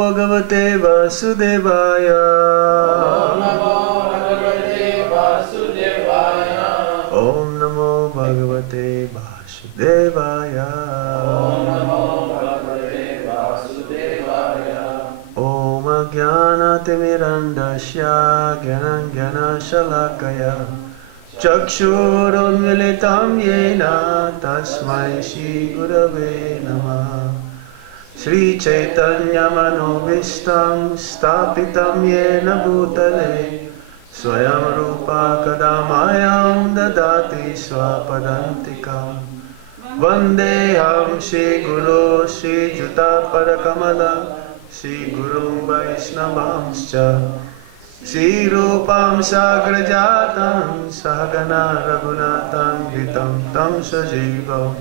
Bhagavate Vasudevaya. Om Namo Bhagavate Vasudevaya. Om Namo Bhagavate Vasudevaya. Om Namo Bhagavate Vasudevaya. Om Ajnanatimirandasya Gyananjanashalakaya Chakshurunmilitam Yena Tasmai Shri Gurave Namaha. Shri Chaitanya Manobishtam Stapitam Yena Bhutale Swayam Rupa Kadamayam Dadati Swapadantikam Vandeham Shri Guru Shri Juta Parakamala Shri Gurum Vaishnavamscha Shri Rupam Sagrajatam Sahagana Raghunatam Vitam Tam Sajivam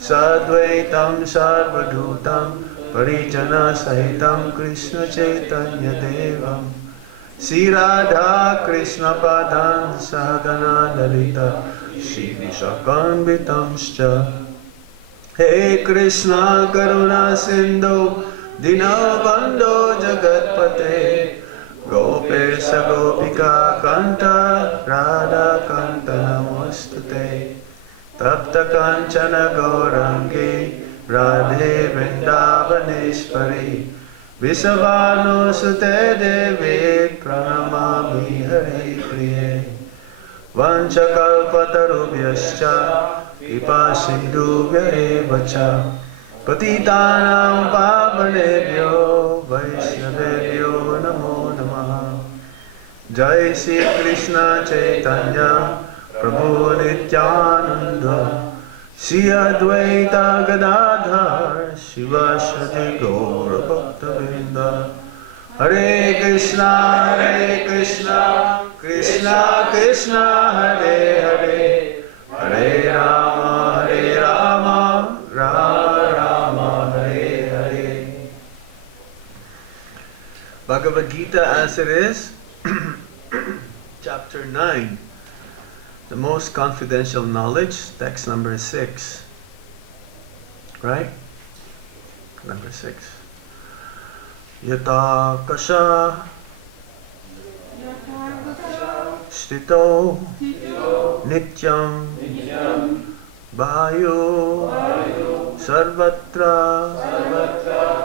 Sadvaitam Sarvadhutam Parijana Sahitam Krishna Chaitanya Devam Shri Radha Krishna Padam Sahagana Lalita Shri Vishakam Vitamscha. Hey Krishna Karuna Sindhu Dinabandho Jagatpate Gopesha Gopika Kanta Radha Kanta Namostute Tapta Kanchana Gaurangi Radhe Vrindavaneshwari Visavano Sute Devi Pranamami Hare Priye Vanchakalpatarubhyascha Kripa Sindhubhya evacha Patitanam Pavanebhyo Vaishnavebhyo Namo Namaha. Jai Shri Krishna Chaitanya Prabhu Nityananda Shri Advaita Gadadhar Shivasati Gaura Bhaktavinda. Hare Krishna Krishna Krishna Hare Hare Hare Rama Rama Rama Hare Hare. Bhagavad Gita as it is, chapter 9. The most confidential knowledge, text number 6. Right? Number 6. Yata kasha stito nityam vayu sarvatra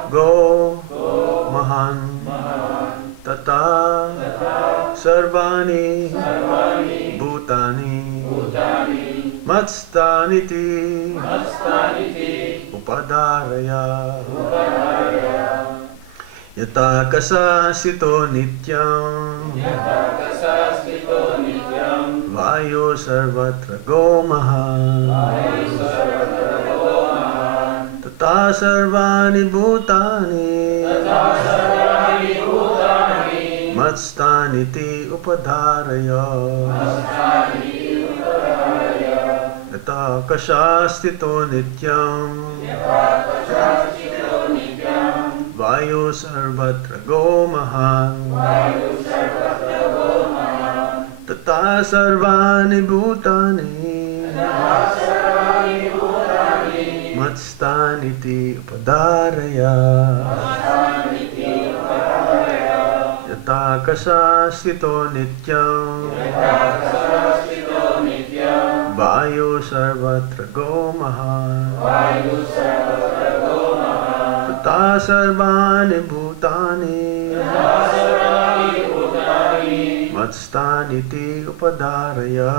go mahan tata sarvani bhutani matstaniti upadaraya. Yata kasa sito nityam vayu sarvatra go mahan tata sarvani bhutani matstaniti upadaraya. Yata kasa sito nityam vayu sarvatra go mahan tata sarvani bhutani matstaniti upadaraya. Yata kasa sito nityam vayu sarvatra go mahan tata sarvani bhutani matstaniti upadaraya.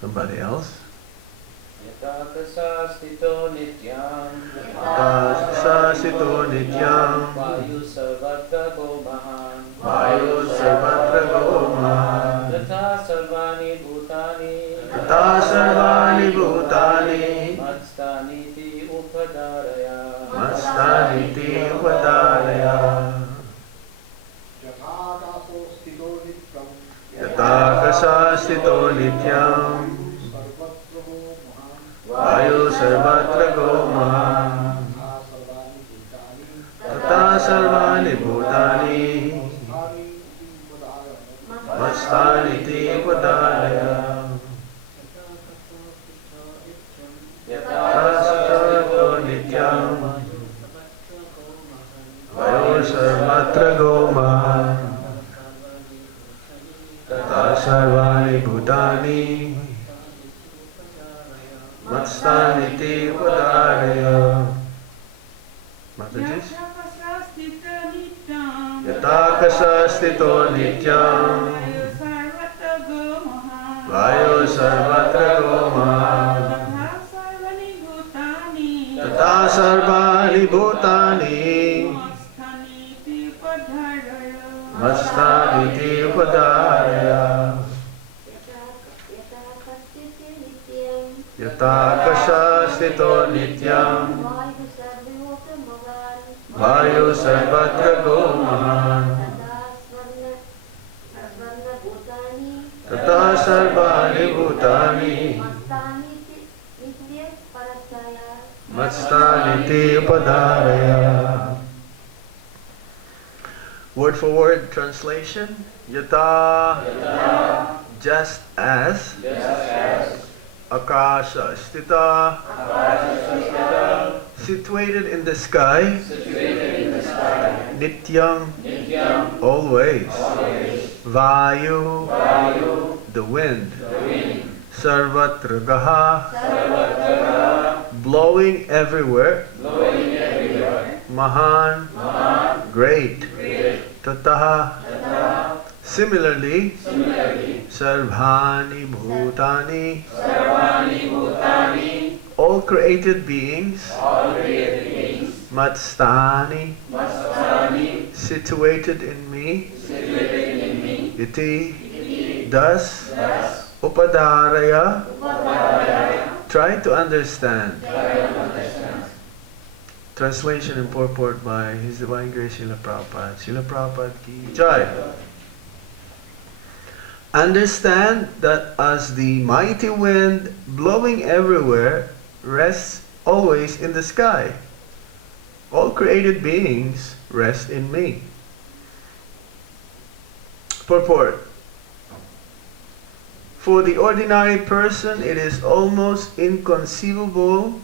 Somebody else? Yata kasa sito nityam vayu sarvatra go mahan tata sarvani bhutani matstaniti upadaraya. Yata kasa sito nityam vayu sarvatra go mahan tata sarvani bhutani matstaniti upadaraya. Yata kasa sito nityam vayo sarvatra goma tata sarvani bhutani matstaniti upadaraya. Mataji? Yatakasa stito nityam vayo sarvatra goma tata sarvani bhutani matstaniti upadaraya. Yatakasa stito nityam vayo sarvatra goma tata sarvani bhutani matstaniti upadaraya. Word for word translation. Yata, just as. Akasha stita, situated in the sky. Nityam, always. Vayu, the wind. Sarvatra gaha, blowing everywhere. Mahan, great. Tataha, similarly. Sarvani bhutani, all created beings. Matstani, situated in me. Iti, thus. Upadaraya, try to understand. Translation and purport by His Divine Grace Srila Prabhupada. Srila Prabhupada ki Jai. Understand that as the mighty wind blowing everywhere rests always in the sky, all created beings rest in me. Purport. For the ordinary person, it is almost inconceivable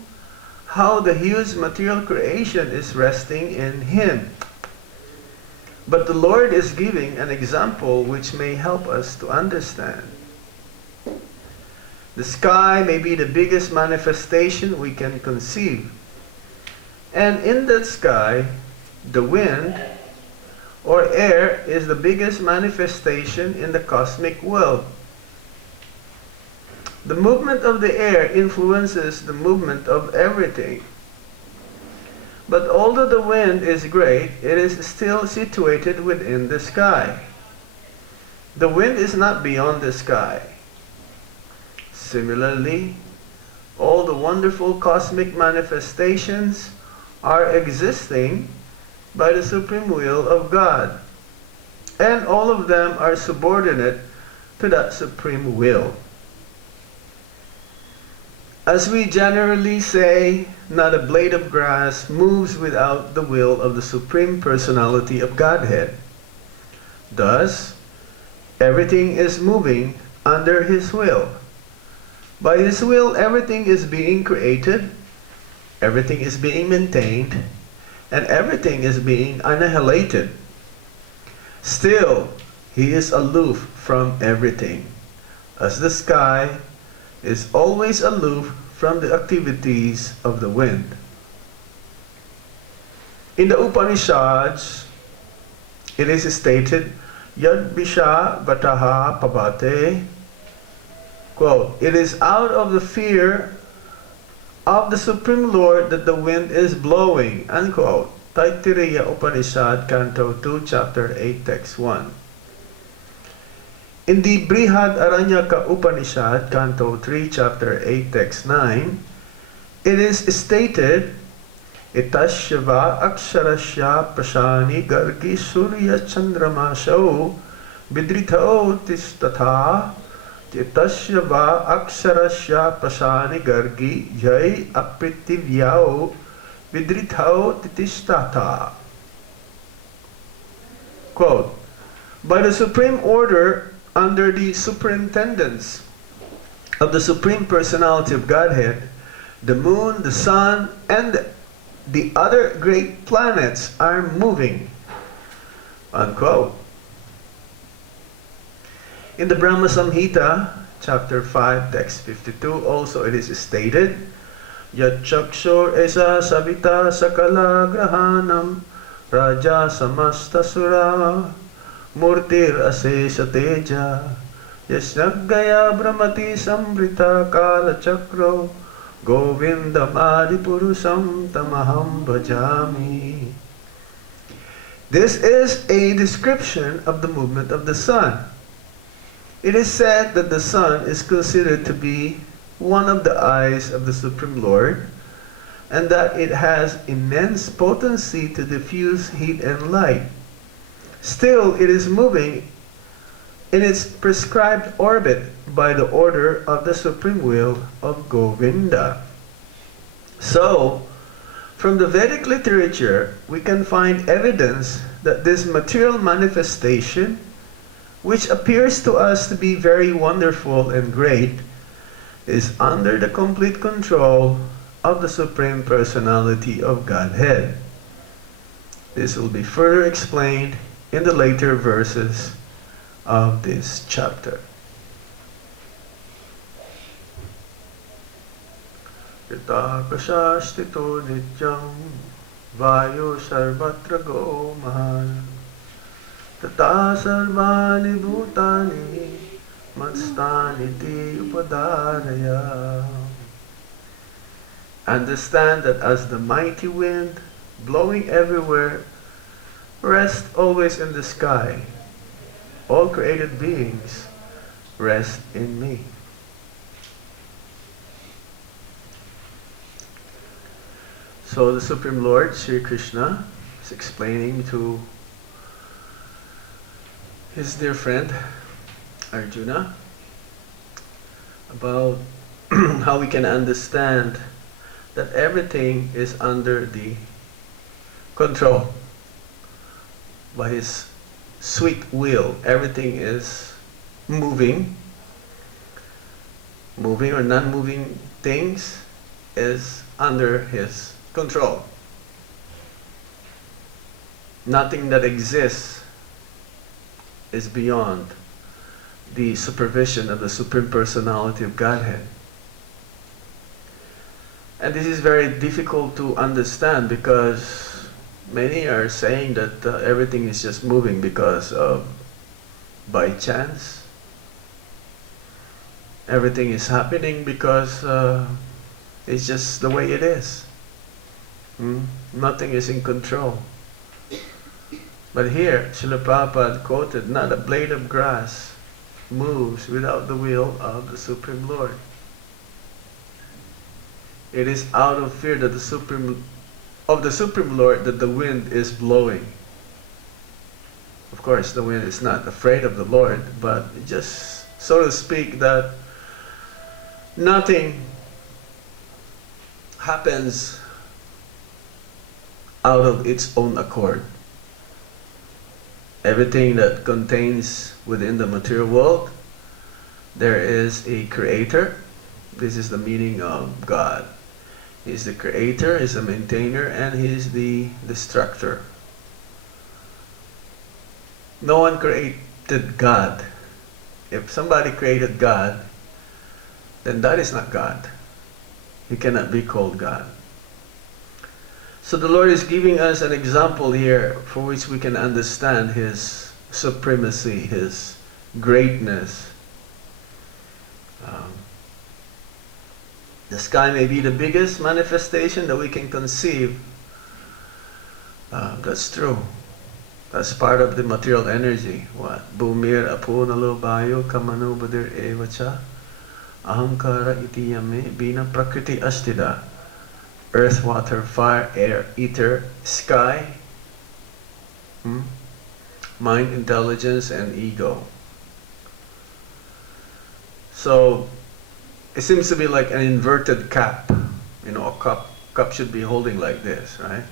how the huge material creation is resting in him. But the Lord is giving an example which may help us to understand. The sky may be the biggest manifestation we can conceive. And in that sky, the wind or air is the biggest manifestation in the cosmic world. The movement of the air influences the movement of everything. But although the wind is great, it is still situated within the sky. The wind is not beyond the sky. Similarly, all the wonderful cosmic manifestations are existing by the supreme will of God. And all of them are subordinate to that supreme will. As we generally say, not a blade of grass moves without the will of the Supreme Personality of Godhead. Thus, everything is moving under His will. By His will, everything is being created, everything is being maintained, and everything is being annihilated. Still, He is aloof from everything, as the sky is always aloof from the activities of the wind. In the Upanishads, it is stated, Yad Bisha Bataha Pabate, quote, it is out of the fear of the Supreme Lord that the wind is blowing, unquote. Taittiriya Upanishad, Canto 2, Chapter 8, Text 1. In the Brihad Aranyaka Upanishad, Canto 3, Chapter 8, Text 9, it is stated, Itashyava aksharasya prashani gargi surya chandramasau vidritao tistatha Itashyava aksharasya prashani gargi jai apritivyao vidritao titistatha. Quote, by the supreme order under the superintendence of the Supreme Personality of Godhead, the moon, the sun, and the other great planets are moving, unquote. In the Brahma Samhita, chapter 5, text 52, also it is stated, Yat chakshur esa savita sakala grahanam raja samasta sura murtir asesha teja yasnagaya brahmati samrita kala chakro govindam adipurusam tamaham bhajami. This is a description of the movement of the sun. It is said that the sun is considered to be one of the eyes of the Supreme Lord, and that it has immense potency to diffuse heat and light. Still, it is moving in its prescribed orbit by the order of the Supreme Will of Govinda. So, from the Vedic literature, we can find evidence that this material manifestation, which appears to us to be very wonderful and great, is under the complete control of the Supreme Personality of Godhead. This will be further explained in the later verses of this chapter. Yata prasastito nityam vayu sarvatra go mahan tata sarvani bhutani matstaniti upadaraya. Understand that as the mighty wind blowing everywhere rests always in the sky, all created beings rest in me. So the Supreme Lord, Sri Krishna, is explaining to his dear friend Arjuna about how we can understand that everything is under the control by his sweet will. Everything is moving or non-moving things is under his control. Nothing that exists is beyond the supervision of the Supreme Personality of Godhead. And this is very difficult to understand because many are saying that everything is just moving because of by chance. Everything is happening because it's just the way it is. Nothing is in control. But here, Srila Prabhupada quoted, not a blade of grass moves without the will of the Supreme Lord. It is out of fear that the Supreme Lord that the wind is blowing. Of course, the wind is not afraid of the Lord, but just, so to speak, that nothing happens out of its own accord. Everything that contains within the material world, there is a creator. This is the meaning of God. He is the creator, he is the maintainer, and he is the destructor. No one created God. If somebody created God, then that is not God. He cannot be called God. So the Lord is giving us an example here for which we can understand his supremacy, his greatness. The sky may be the biggest manifestation that we can conceive. That's true. That's part of the material energy. What? Bhumir apunalo bayo kamano badir evacha ahankara iti yame bina prakriti astida. Earth, water, fire, air, ether, sky, mind, intelligence, and ego. So it seems to be like an inverted cap. You know, a cup should be holding like this, right?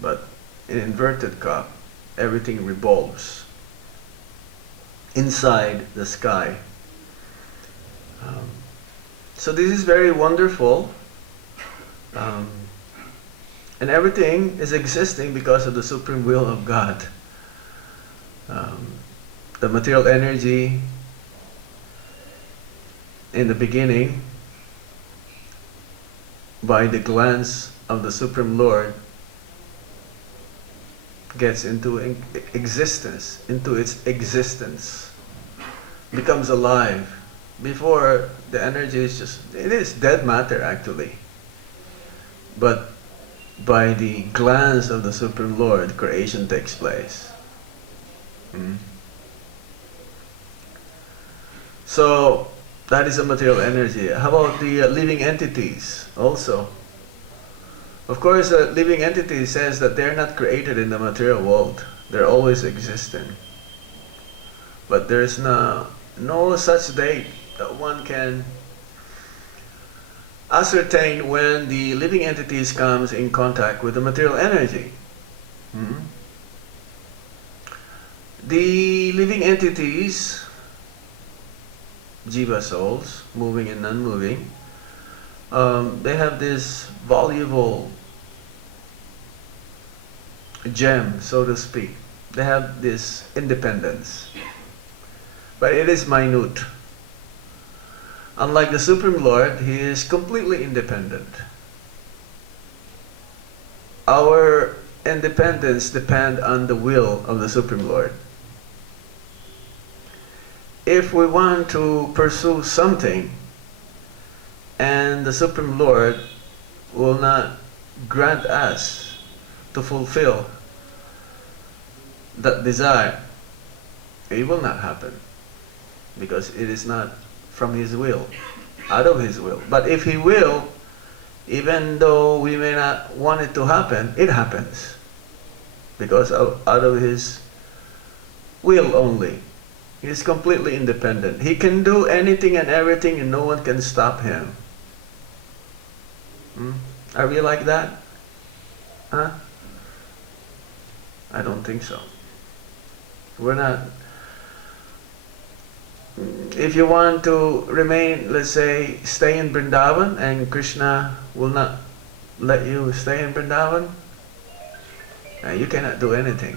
But in inverted cup, everything revolves inside the sky. So this is very wonderful. And everything is existing because of the supreme will of God. The material energy in the beginning, by the glance of the Supreme Lord, gets into existence, becomes alive. Before, the energy is just, it is dead matter actually. But by the glance of the Supreme Lord, creation takes place. So, that is a material energy. How about the living entities also? Of course, a living entity says that they're not created in the material world. They're always existing. But there's no such date that one can ascertain when the living entities comes in contact with the material energy. The living entities, jiva souls, moving and non-moving, they have this valuable gem, so to speak. They have this independence, but it is minute. Unlike the Supreme Lord, He is completely independent. Our independence depends on the will of the Supreme Lord. If we want to pursue something and the Supreme Lord will not grant us to fulfill that desire, it will not happen, because it is not from His will, out of His will. But if He will, even though we may not want it to happen, it happens, because out of His will only. He is completely independent. He can do anything and everything and no one can stop Him. Are we like that? Huh? I don't think so. We're not. If you want to remain, let's say, stay in Vrindavan and Krishna will not let you stay in Vrindavan, you cannot do anything.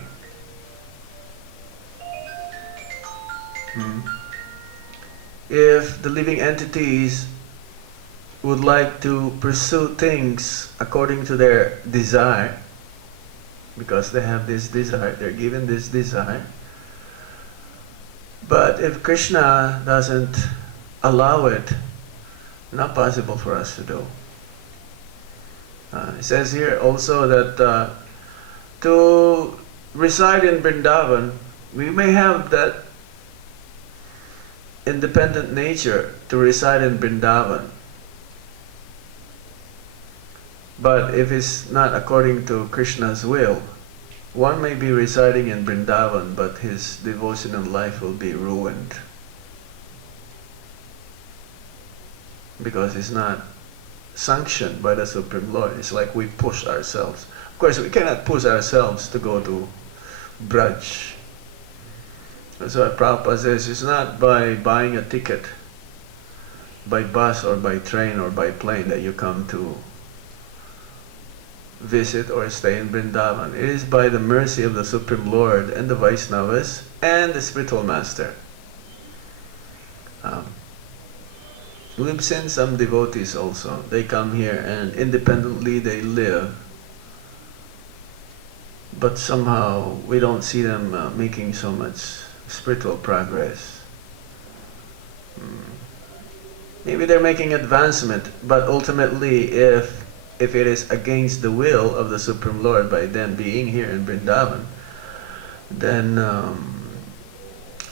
If the living entities would like to pursue things according to their desire, because they have this desire, they're given this desire. But if Krishna doesn't allow it, not possible for us to do. It says here also that to reside in Vrindavan, we may have that independent nature to reside in Vrindavan. But if it's not according to Krishna's will, one may be residing in Vrindavan, but his devotional life will be ruined, because it's not sanctioned by the Supreme Lord. It's like we push ourselves. Of course, we cannot push ourselves to go to Braj. That's what Prabhupada says. It's not by buying a ticket by bus or by train or by plane that you come to visit or stay in Vrindavan. It is by the mercy of the Supreme Lord and the Vaishnavas and the Spiritual Master. We've seen some devotees also. They come here and independently they live, but somehow we don't see them making so much spiritual progress. Maybe they're making advancement, but ultimately if it is against the will of the Supreme Lord by them being here in Vrindavan, then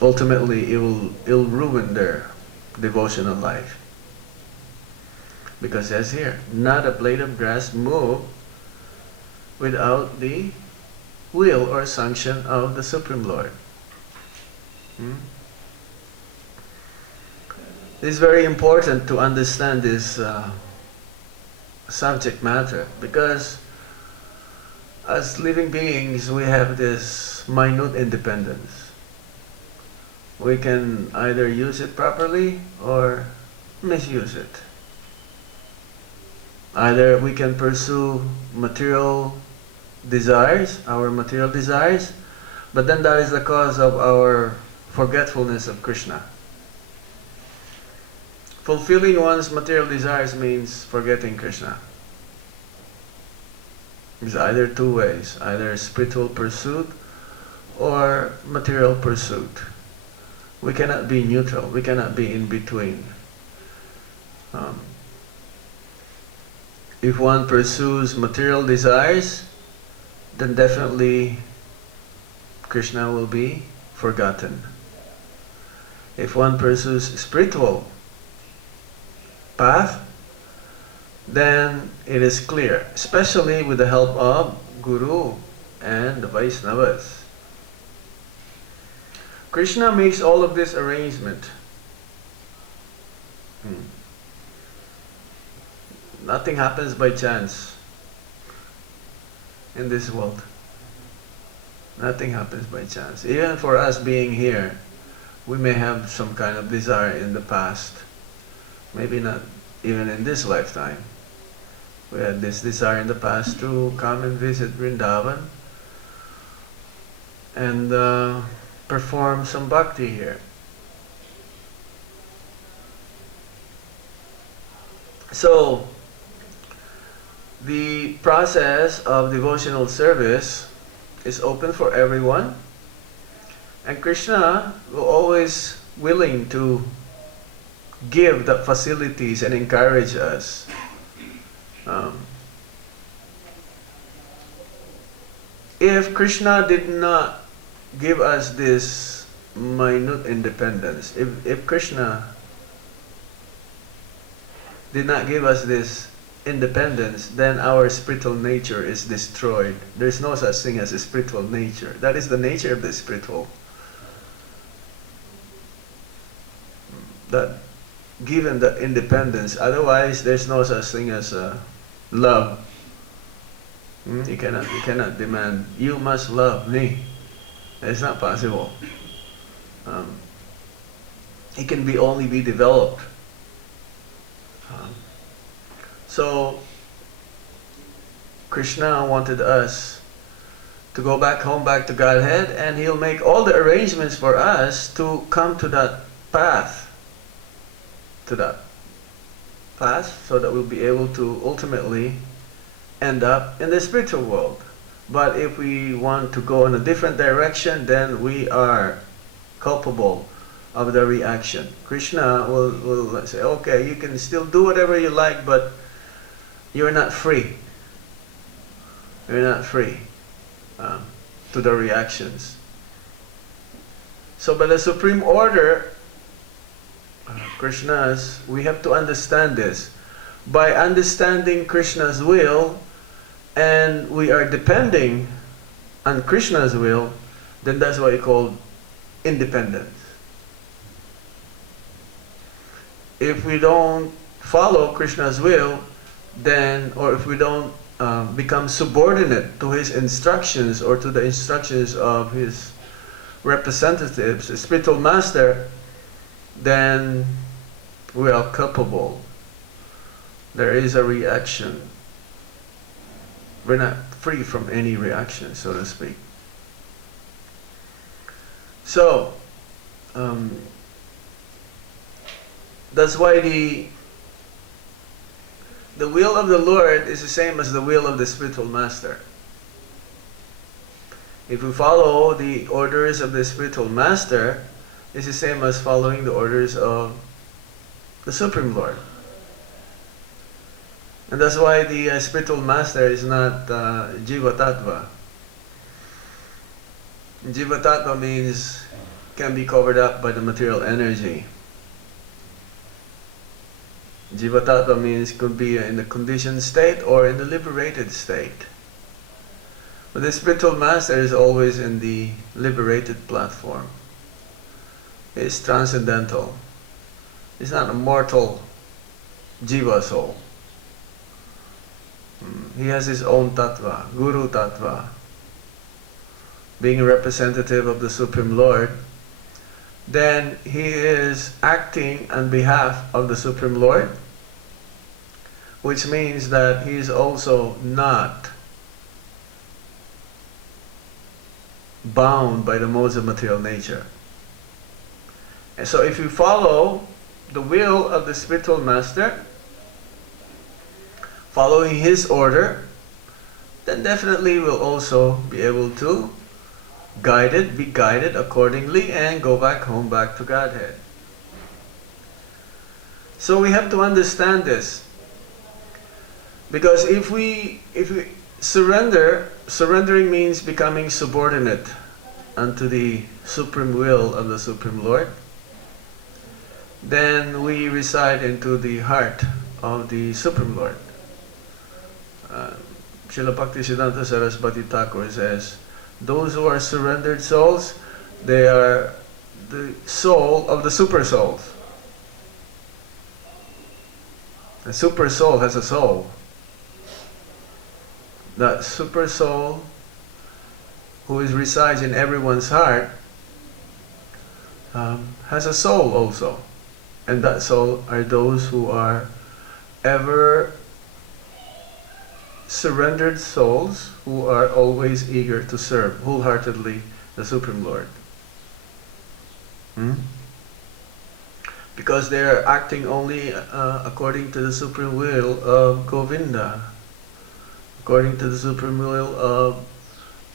ultimately it'll ruin their devotional life. Because as here, not a blade of grass move without the will or sanction of the Supreme Lord. It's very important to understand this subject matter, because as living beings we have this minute independence. We can either use it properly or misuse it. Either we can pursue material desires, our material desires, but then that is the cause of our forgetfulness of Krishna. Fulfilling one's material desires means forgetting Krishna. It's either two ways, either spiritual pursuit or material pursuit. We cannot be neutral, we cannot be in between. If one pursues material desires, then definitely Krishna will be forgotten. If one pursues spiritual path, then it is clear, especially with the help of Guru and the Vaishnavas. Krishna makes all of this arrangement. Nothing happens by chance in this world. Nothing happens by chance. Even for us being here, we may have some kind of desire in the past. Maybe not even in this lifetime. We had this desire in the past to come and visit Vrindavan and perform some bhakti here. So, the process of devotional service is open for everyone, and Krishna will always willing to give the facilities and encourage us. If Krishna did not give us this minute independence, if Krishna did not give us this independence, then our spiritual nature is destroyed. There's no such thing as a spiritual nature. That is the nature of the spiritual. That given the independence, otherwise there's no such thing as love. You cannot demand, you must love me. It's not possible. It can only be developed. So Krishna wanted us to go back home, back to Godhead, and He'll make all the arrangements for us to come to that path. So that we'll be able to ultimately end up in the spiritual world. But if we want to go in a different direction, then we are culpable of the reaction. Krishna will say, okay, you can still do whatever you like, but you're not free. You're not free to the reactions. So by the supreme order, Krishna's, we have to understand this. By understanding Krishna's will, and we are depending on Krishna's will, then that's what we call independence. If we don't follow Krishna's will, then, or if we don't become subordinate to His instructions or to the instructions of His representatives, the spiritual master, then we are culpable. There is a reaction. We're not free from any reaction, so to speak. So, that's why the will of the Lord is the same as the will of the spiritual master. If we follow the orders of the spiritual master, it's the same as following the orders of the Supreme Lord. And that's why the spiritual master is not Jiva Tattva. Jiva Tattva means can be covered up by the material energy. Jiva Tattva means could be in the conditioned state or in the liberated state. But the spiritual master is always in the liberated platform. It's transcendental. It's not a mortal Jiva soul. He has his own tattva, Guru tattva. Being a representative of the Supreme Lord, then he is acting on behalf of the Supreme Lord, which means that he is also not bound by the modes of material nature. And so if you follow the will of the spiritual master, following his order, then definitely we'll also be able to be guided accordingly and go back home, back to Godhead. So we have to understand this. Because if we surrendering means becoming subordinate unto the supreme will of the Supreme Lord, then we reside into the heart of the Supreme Lord. Srila Bhaktisiddhanta Saraswati Thakur says, those who are surrendered souls, they are the soul of the super souls. The super soul has a soul. That super soul who resides in everyone's heart has a soul also. And that soul are those who are ever surrendered souls who are always eager to serve wholeheartedly the Supreme Lord. Because they are acting only according to the supreme will of Govinda, according to the supreme will of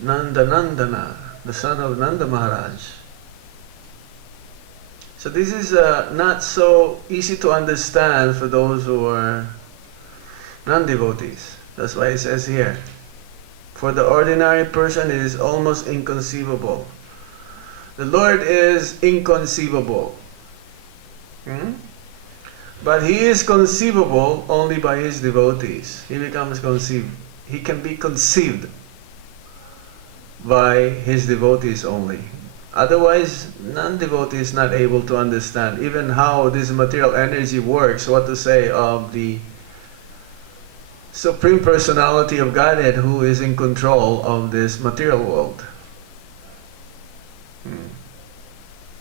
Nandana, the son of Nanda Maharaj. So this is not so easy to understand for those who are non-devotees. That's why it says here, for the ordinary person it is almost inconceivable. The Lord is inconceivable. But he is conceivable only by his devotees. He becomes conceived. He can be conceived by his devotees only. Otherwise, non-devotee is not able to understand even how this material energy works, what to say of the Supreme Personality of Godhead who is in control of this material world.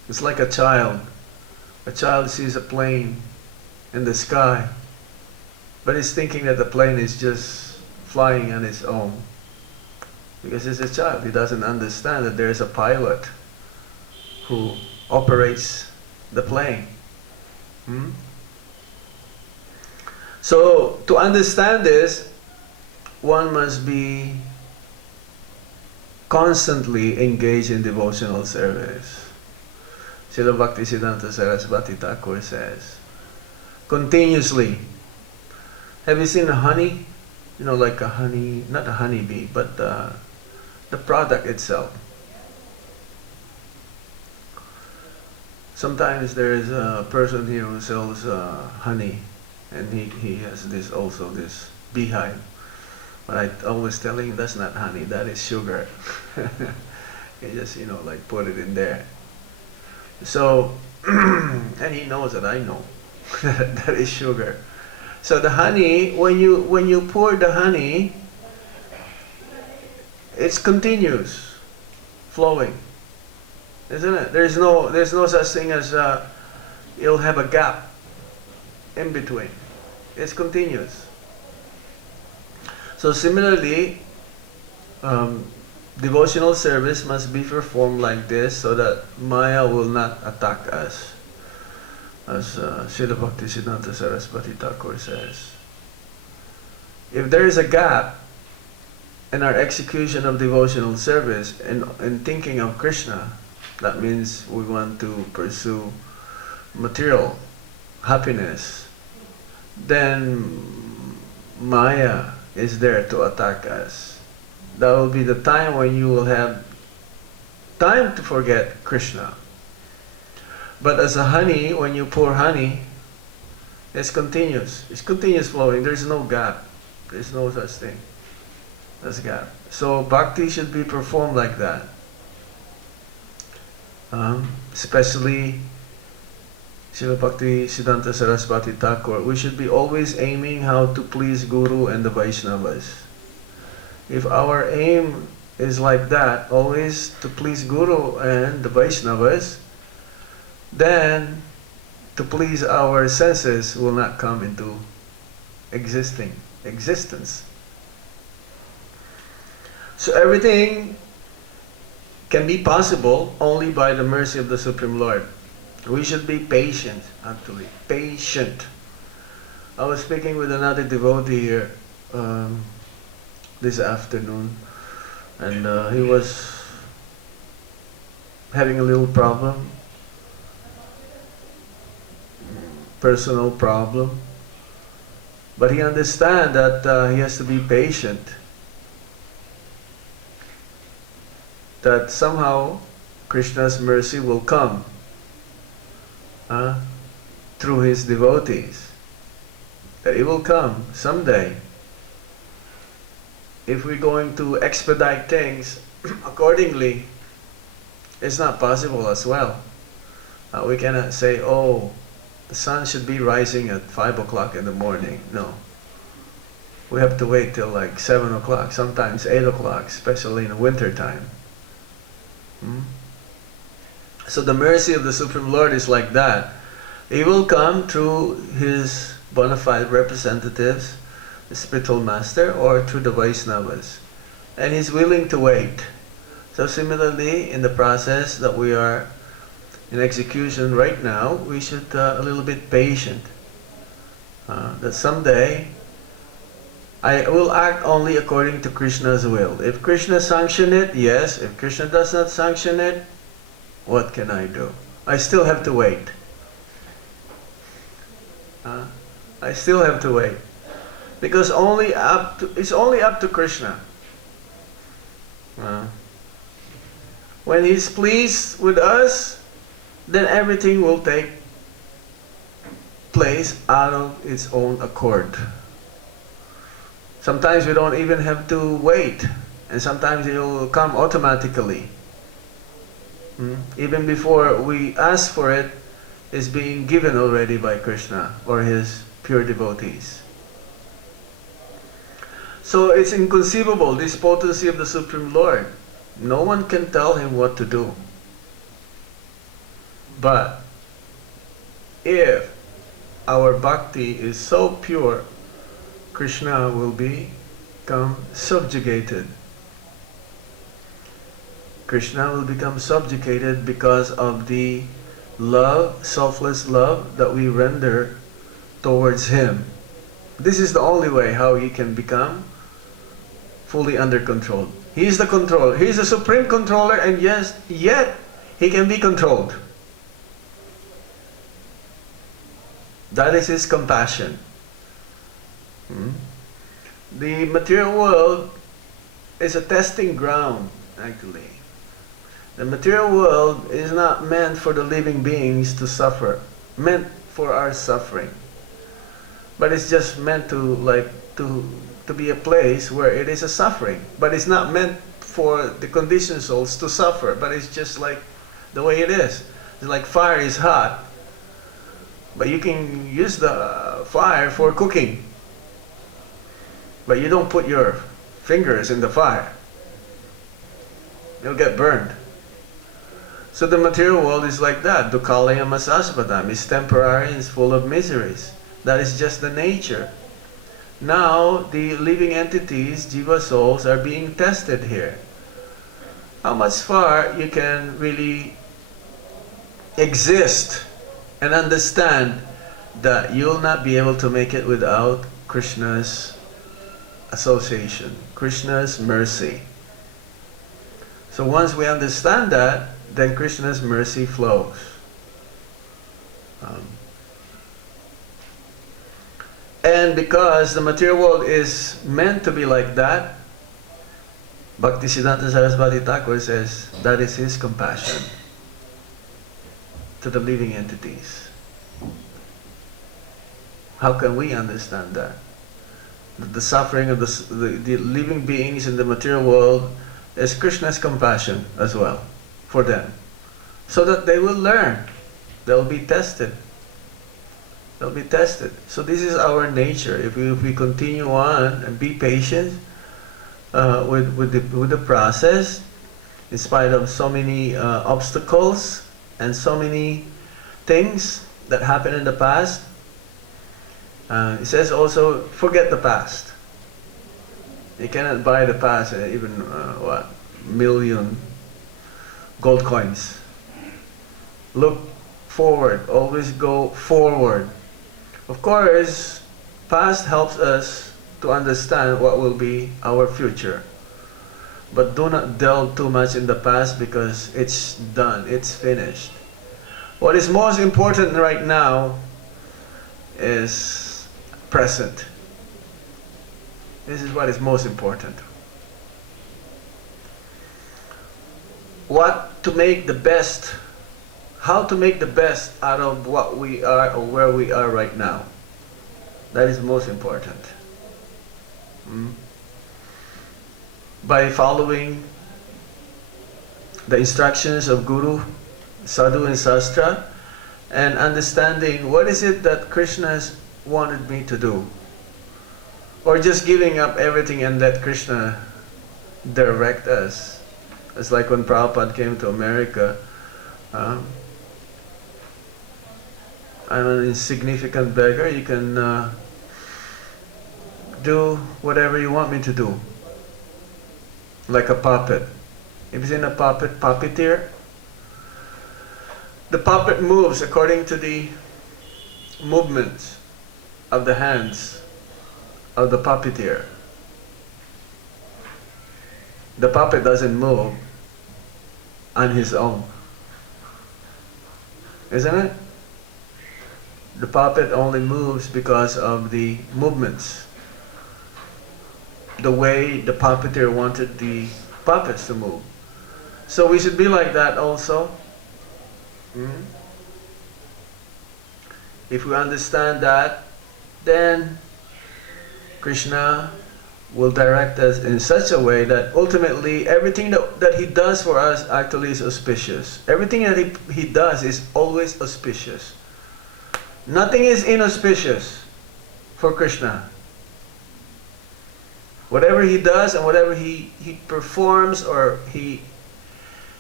It's like a child. A child sees a plane in the sky, but he's thinking that the plane is just flying on its own. Because he's a child, he doesn't understand that there is a pilot who operates the plane. So, to understand this, one must be constantly engaged in devotional service. Srila Bhaktisiddhanta Saraswati Thakur says, continuously. Have you seen honey? You know, like a honey, not a honeybee, but the product itself. Sometimes there is a person here who sells honey, and he has this beehive. But I always tell him that's not honey, that is sugar. You just, like put it in there. So, and he knows that I know that is sugar. So the honey, when you pour the honey, it's continuous flowing, isn't it? There's no such thing as you'll have a gap in between. It's continuous. So similarly, devotional service must be performed like this so that Maya will not attack us, as Srila Bhaktisiddhanta Saraswati Thakur says. If there is a gap in our execution of devotional service in thinking of Krishna, that means we want to pursue material happiness, then Maya is there to attack us. That will be the time when you will have time to forget Krishna. But as a honey, when you pour honey, it's continuous. It's continuous flowing. There's no gap. There's no such thing as gap. So bhakti should be performed like that. Especially Srila Bhaktisiddhanta Saraswati Thakur. We should be always aiming how to please Guru and the Vaishnavas. If our aim is like that, always to please Guru and the Vaishnavas, then to please our senses will not come into existence. So everything can be possible only by the mercy of the Supreme Lord. We should be patient, actually. Patient. I was speaking with another devotee here this afternoon, and he was having a little problem, personal problem, but he understands that he has to be patient, that somehow Krishna's mercy will come through his devotees, that it will come someday. If we're going to expedite things accordingly, it's not possible as well. We cannot say, oh, the sun should be rising at 5 o'clock in the morning. No. We have to wait till like 7 o'clock, sometimes 8 o'clock, especially in the winter time. So the mercy of the Supreme Lord is like that. He will come through his bona fide representatives, the spiritual master, or through the Vaishnavas. And he's willing to wait. So similarly, in the process that we are in execution right now, we should a little bit patient. That someday I will act only according to Krishna's will. If Krishna sanctions it, yes. If Krishna does not sanction it, what can I do? I still have to wait. I still have to wait. Because it's only up to Krishna. When he's pleased with us, then everything will take place out of its own accord. Sometimes we don't even have to wait, and sometimes it will come automatically. Even before we ask for it, it's being given already by Krishna or his pure devotees. So it's inconceivable, this potency of the Supreme Lord. No one can tell him what to do. But if our bhakti is so pure, Krishna will become subjugated. Krishna will become subjugated because of the love, selfless love that we render towards him. This is the only way how he can become fully under control. He is the controller. He is the supreme controller, and yes, yet he can be controlled. That is his compassion. The material world is a testing ground, actually. The material world is not meant for the living beings to suffer, meant for our suffering. But it's just meant to be a place where it is a suffering. But it's not meant for the conditioned souls to suffer, but it's just like the way it is. It's like fire is hot, but you can use the fire for cooking. But you don't put your fingers in the fire. You'll get burned. So the material world is like that. Dukhalayam asaspadam is temporary and is full of miseries. That is just the nature. Now the living entities, jiva souls, are being tested here. How much far you can really exist and understand that you'll not be able to make it without Krishna's association, Krishna's mercy. So once we understand that, then Krishna's mercy flows. And because the material world is meant to be like that, Bhaktisiddhanta Saraswati Thakur says that is his compassion to the living entities. How can we understand that? The suffering of the living beings in the material world is Krishna's compassion as well for them, so that they will learn. They'll be tested. They'll be tested. So this is our nature. If we continue on and be patient with the process, in spite of so many obstacles and so many things that happened in the past, It says also, forget the past. You cannot buy the past, even what, million gold coins. Look forward, always go forward. Of course, past helps us to understand what will be our future. But do not delve too much in the past because it's done, it's finished. What is most important right now is present. This is what is most important. What to make the best, how to make the best out of what we are or where we are right now. That is most important. By following the instructions of Guru, Sadhu and Sastra, and understanding what is it that Krishna has wanted me to do. Or just giving up everything and let Krishna direct us. It's like when Prabhupada came to America. I'm an insignificant beggar. You can do whatever you want me to do. Like a puppet. If you've seen a puppeteer, the puppet moves according to the movements of the hands of the puppeteer. The puppet doesn't move on his own. Isn't it? The puppet only moves because of the movements. The way the puppeteer wanted the puppets to move. So we should be like that also. If we understand that, then Krishna will direct us in such a way that ultimately everything that He does for us actually is auspicious. Everything that he does is always auspicious. Nothing is inauspicious for Krishna. Whatever He does and whatever He performs or He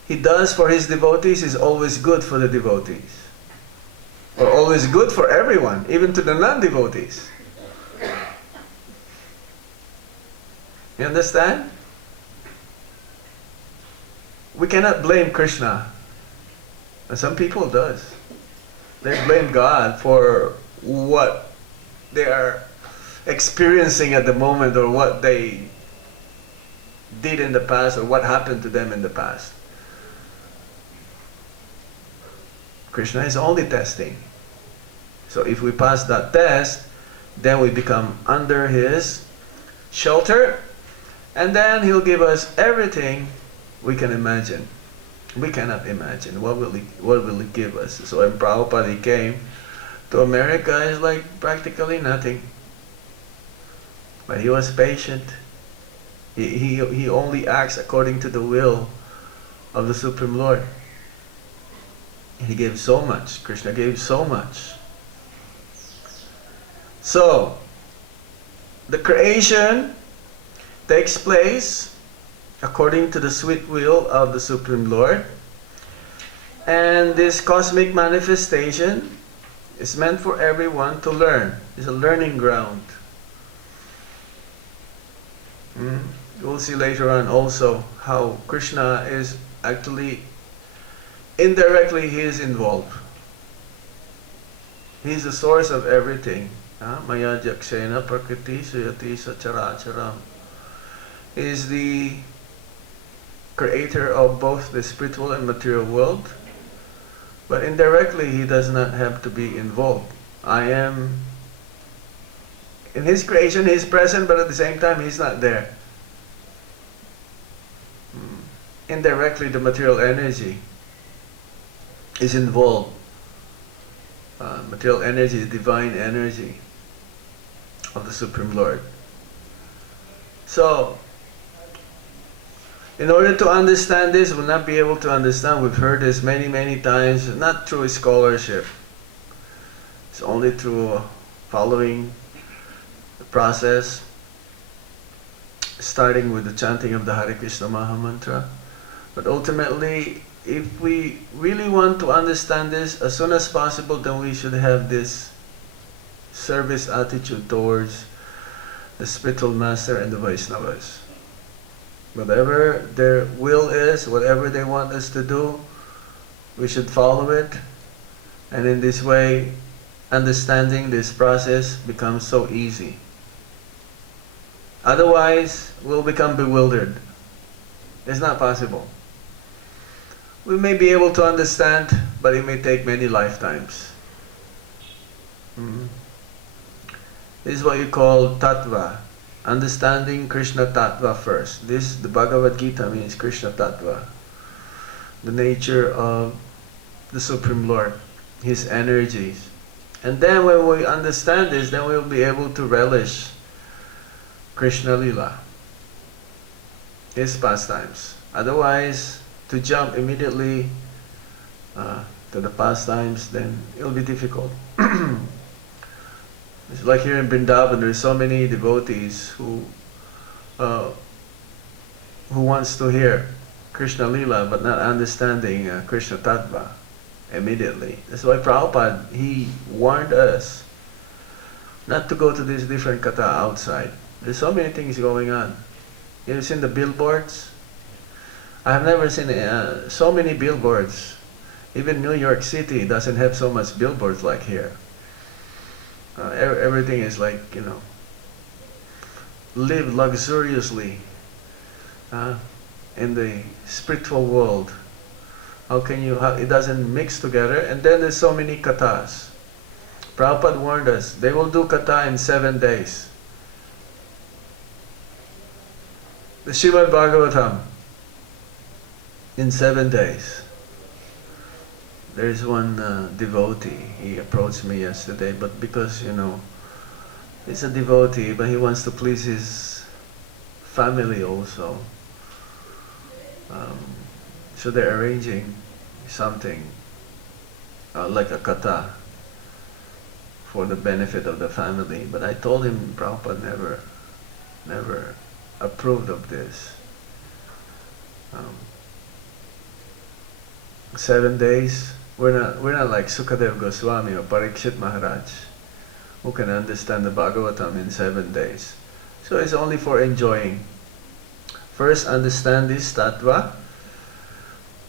does for His devotees is always good for the devotees. Or always good for everyone, even to the non-devotees. You understand? We cannot blame Krishna. And some people does. They blame God for what they are experiencing at the moment or what they did in the past or what happened to them in the past. Krishna is only testing. So if we pass that test, then we become under His shelter, and then He'll give us everything we can imagine. We cannot imagine. What will He give us? So when Prabhupada came to America, it's like practically nothing. But he was patient. He only acts according to the will of the Supreme Lord. He gave so much. Krishna gave so much. So, the creation takes place according to the sweet will of the Supreme Lord. And this cosmic manifestation is meant for everyone to learn. It's a learning ground. We'll see later on also how Krishna is actually, indirectly He is involved. He's the source of everything. Maya Jakshena Prakriti Suyati Sacharacharam. He is the creator of both the spiritual and material world. But indirectly He does not have to be involved. I am in His creation, He's present, but at the same time He's not there. Indirectly the material energy is involved. Material energy is divine energy of the Supreme Lord. So, in order to understand this, we'll not be able to understand. We've heard this many, many times, not through scholarship. It's only through following the process, starting with the chanting of the Hare Krishna Maha Mantra. But ultimately, if we really want to understand this as soon as possible, then we should have this service attitude towards the spiritual master and the Vaishnavas. Whatever their will is, whatever they want us to do, we should follow it. And in this way, understanding this process becomes so easy. Otherwise, we'll become bewildered. It's not possible. We may be able to understand, but it may take many lifetimes. This is what you call tattva. Understanding Krishna tattva first. This, the Bhagavad Gita means Krishna tattva. The nature of the Supreme Lord, His energies. And then when we understand this, then we'll be able to relish Krishna Lila, His pastimes. Otherwise, to jump immediately to the pastimes, then it'll be difficult. It's like here in Vrindavan, there's so many devotees who wants to hear Krishna Lila but not understanding Krishna Tattva immediately. That's why Prabhupada, he warned us not to go to these different kata outside. There's so many things going on. You ever seen the billboards? I have never seen so many billboards. Even New York City doesn't have so much billboards like here. Everything is like, you know, live luxuriously in the spiritual world. How can you, it doesn't mix together. And then there's so many katas. Prabhupada warned us, they will do kata in 7 days. The Srimad Bhagavatam in 7 days. There's one devotee, he approached me yesterday, but because, you know, he's a devotee, but he wants to please his family also. So they're arranging something like a kata for the benefit of the family. But I told him Prabhupada never approved of this. 7 days. We're not like Sukadev Goswami or Parikshit Maharaj, who can understand the Bhagavatam in 7 days. So it's only for enjoying. First understand this tattva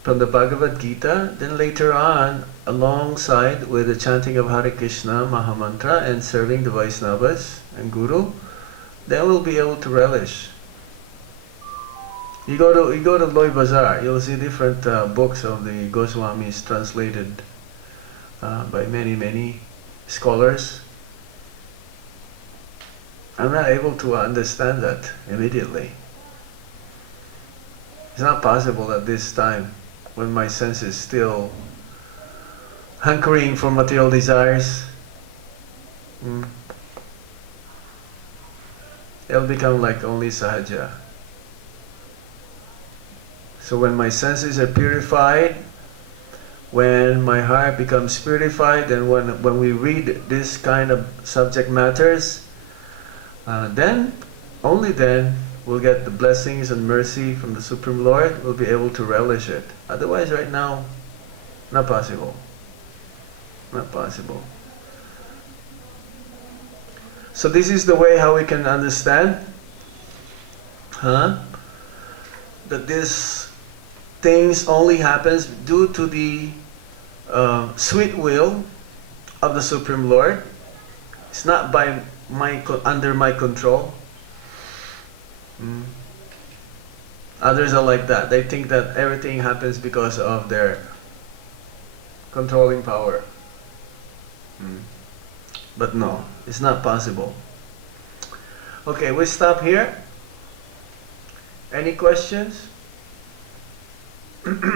from the Bhagavad Gita, then later on, alongside with the chanting of Hare Krishna Mahamantra and serving the Vaishnavas and Guru, then we'll be able to relish. You go to Loy Bazaar, you'll see different books of the Goswamis translated by many scholars. I'm not able to understand that immediately. It's not possible at this time, when my sense is still hankering for material desires. It'll become like only sahaja. So when my senses are purified, when my heart becomes purified, and when we read this kind of subject matters, then, only then, we'll get the blessings and mercy from the Supreme Lord. We'll be able to relish it. Otherwise, right now, not possible. Not possible. So this is the way how we can understand that this things only happens due to the sweet will of the Supreme Lord. It's not by under my control. Others are like that. They think that everything happens because of their controlling power. But no, it's not possible. Okay, we stop here. Any questions?